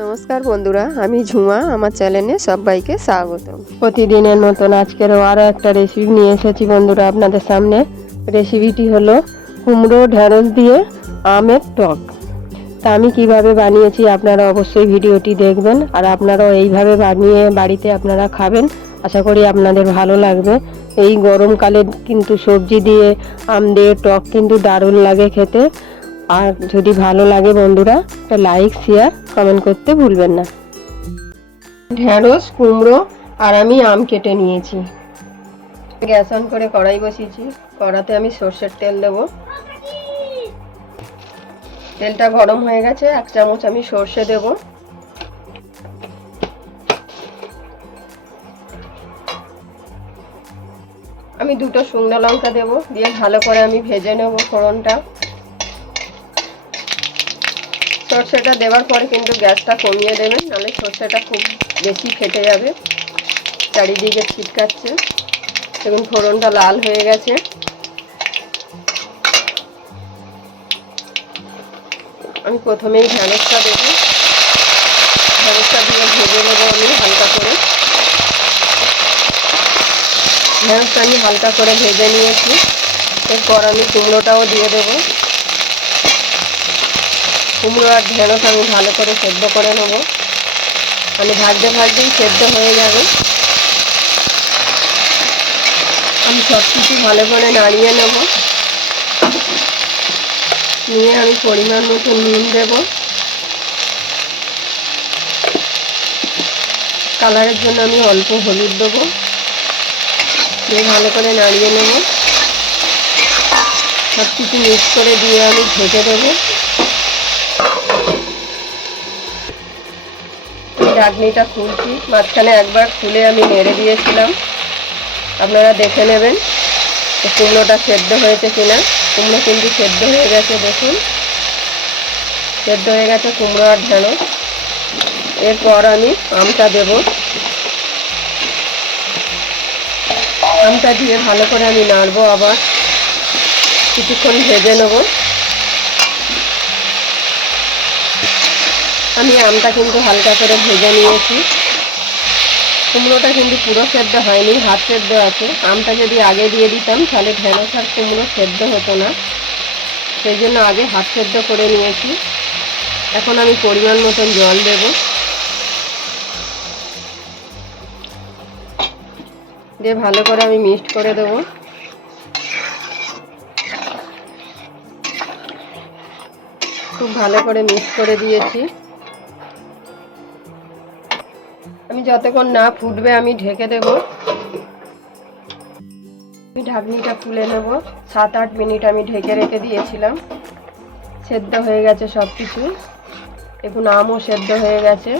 নমস্কার বন্ধুরা, আমি ঝুমা, আমার চ্যানেলে সবাইকে স্বাগত প্রতিদিনের মতন আজকেরও আরও একটা রেসিপি নিয়ে এসেছি বন্ধুরা আপনাদের সামনে। রেসিপিটি হলো কুমড়ো ঢেঁড়স দিয়ে আমের টক। তা আমি কীভাবে বানিয়েছি আপনারা অবশ্যই ভিডিওটি দেখবেন, আর আপনারাও এইভাবে বানিয়ে বাড়িতে আপনারা খাবেন, আশা করি আপনাদের ভালো লাগবে। এই গরমকালে কিন্তু সবজি দিয়ে আম দিয়ে টক কিন্তু দারুণ লাগে খেতে। আর যদি ভালো লাগে বন্ধুরা, একটা লাইক শেয়ার কমেন্ট করতে ভুলবেন না। ঢেঁড়স, কুমড়ো আর আমি আম কেটে নিয়েছি। গ্যাস অন করে কড়াই বসিয়েছি। কড়াতে আমি সর্ষের তেল দেব। তেলটা গরম হয়ে গেছে, এক চামচ আমি সর্ষে দেব। আমি দুটো শুকনো লঙ্কা দেব, দিয়ে ভালো করে আমি ভেজে নেব ফোড়নটা। সর্ষেটা দেওয়ার পরে কিন্তু গ্যাসটা কমিয়ে দেবেন, নাহলে সর্ষেটা খুব বেশি ফেটে যাবে। চারিদিকে ছিটকাচ্ছে। দেখুন, ফোড়নটা লাল হয়ে গেছে। আমি প্রথমেই ঢ্যাঁড়সটা দেবো। ঢ্যাঁড়সটা দিয়ে ভেজে নেব আমি হালকা করে। ঢ্যাঁড়সটা আমি হালকা করে ভেজে নিয়েছি। এরপর আমি কুমড়োটাও দিয়ে দেবো। কুমড়ো আর ঢেঁড়স আমি ভালো করে সেদ্ধ করে নেব। মানে ভাজতে ভাজতেই সেদ্ধ হয়ে যাবে। আমি সব কিছু ভালো করে নাড়িয়ে নেব। নিয়ে আমি পরিমাণ মতো নুন দেব। কালারের জন্য আমি অল্প হলুদ দেবো। দিয়ে ভালো করে নাড়িয়ে নেব। সব কিছু মিক্স করে দিয়ে আমি ভেজে দেবো। চাটনিটা খুলছি। মাঝখানে একবার খুলে আমি নেড়ে দিয়েছিলাম। আপনারা দেখে নেবেন কুমড়োটা সেদ্ধ হয়েছে কিনা। কুমড়ো কিন্তু সেদ্ধ হয়ে গেছে, দেখুন। সেদ্ধ হয়ে গেছে কুমড়ো আর ঢেঁড়স। এরপর আমি আমটা দেব। আমটা দিয়ে ভালো করে আমি নাড়বো আবার। কিছুক্ষণ ভেজে নেব। আমি আমটা কিন্তু হালকা করে ভেজে নিয়েছি। কুমড়োটা কিন্তু পুরো সেদ্ধ হয়নি হাত সেদ্ধ আছে। আমটা যদি আগে দিয়ে দিতাম, তাহলে ঢেঁড়স আর কুমড়ো সেদ্ধ হতো না। সেই জন্য আগে হাত সেদ্ধ করে নিয়েছি। এখন আমি পরিমাণ মতন জল দেব। দিয়ে ভালো করে আমি মিক্সড করে দেবো। খুব ভালো করে মিক্স করে দিয়েছি। আমি যতক্ষণ না ফুটবে আমি ঢেকে দেব। আমি ঢাকনিটা খুলে নেব। সাত আট মিনিট আমি ঢেকে রেখে দিয়েছিলাম। সেদ্ধ হয়ে গেছে সব কিছু দেখুন, আমও সেদ্ধ হয়ে গেছে।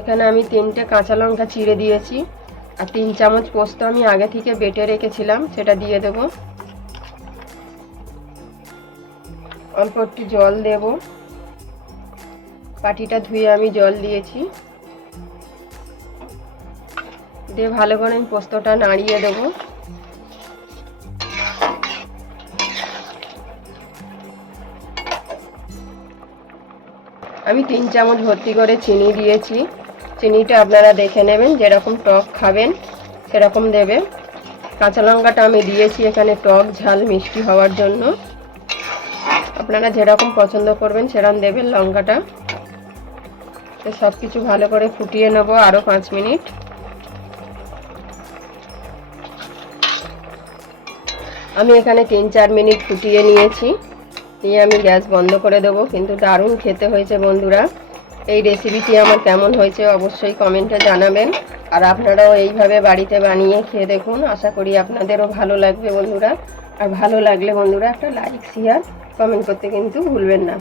এখানে আমি তিনটে কাঁচা লঙ্কা চিড়ে দিয়েছি। আর তিন চামচ পোস্ত আমি আগে থেকে বেটে রেখেছিলাম, সেটা দিয়ে দেব। অল্প একটু জল দেবো। পাটিটা ধুয়ে আমি জল দিয়েছি। দিয়ে ভালো করে আমি পোস্তটা নাড়িয়ে দেবো। আমি তিন চামচ ভর্তি করে চিনি দিয়েছি। চিনিটা আপনারা দেখে নেবেন যেরকম টক খাবেন, সেরকম দেবে। কাঁচা লঙ্কাটা আমি দিয়েছি এখানে টক, ঝাল, মিষ্টি হওয়ার জন্য। আপনারা যেরকম পছন্দ করবেন সেরকম দেবেন লঙ্কাটা। তো সব কিছু ভালো করে ফুটিয়ে নেব আরও পাঁচ মিনিট। আমি এখানে তিন চার মিনিট ফুটিয়ে নিয়েছি। দিয়ে আমি গ্যাস বন্ধ করে দেবো, কিন্তু দারুণ খেতে হয়েছে বন্ধুরা। এই রেসিপিটি আমার কেমন হয়েছে অবশ্যই কমেন্টে জানাবেন। আর আপনারাও এইভাবে বাড়িতে বানিয়ে খেয়ে দেখুন, আশা করি আপনাদেরও ভালো লাগবে বন্ধুরা। আর ভালো লাগলে বন্ধুরা একটা লাইক শেয়ার কমেন্ট করতে কিন্তু ভুলবেন না।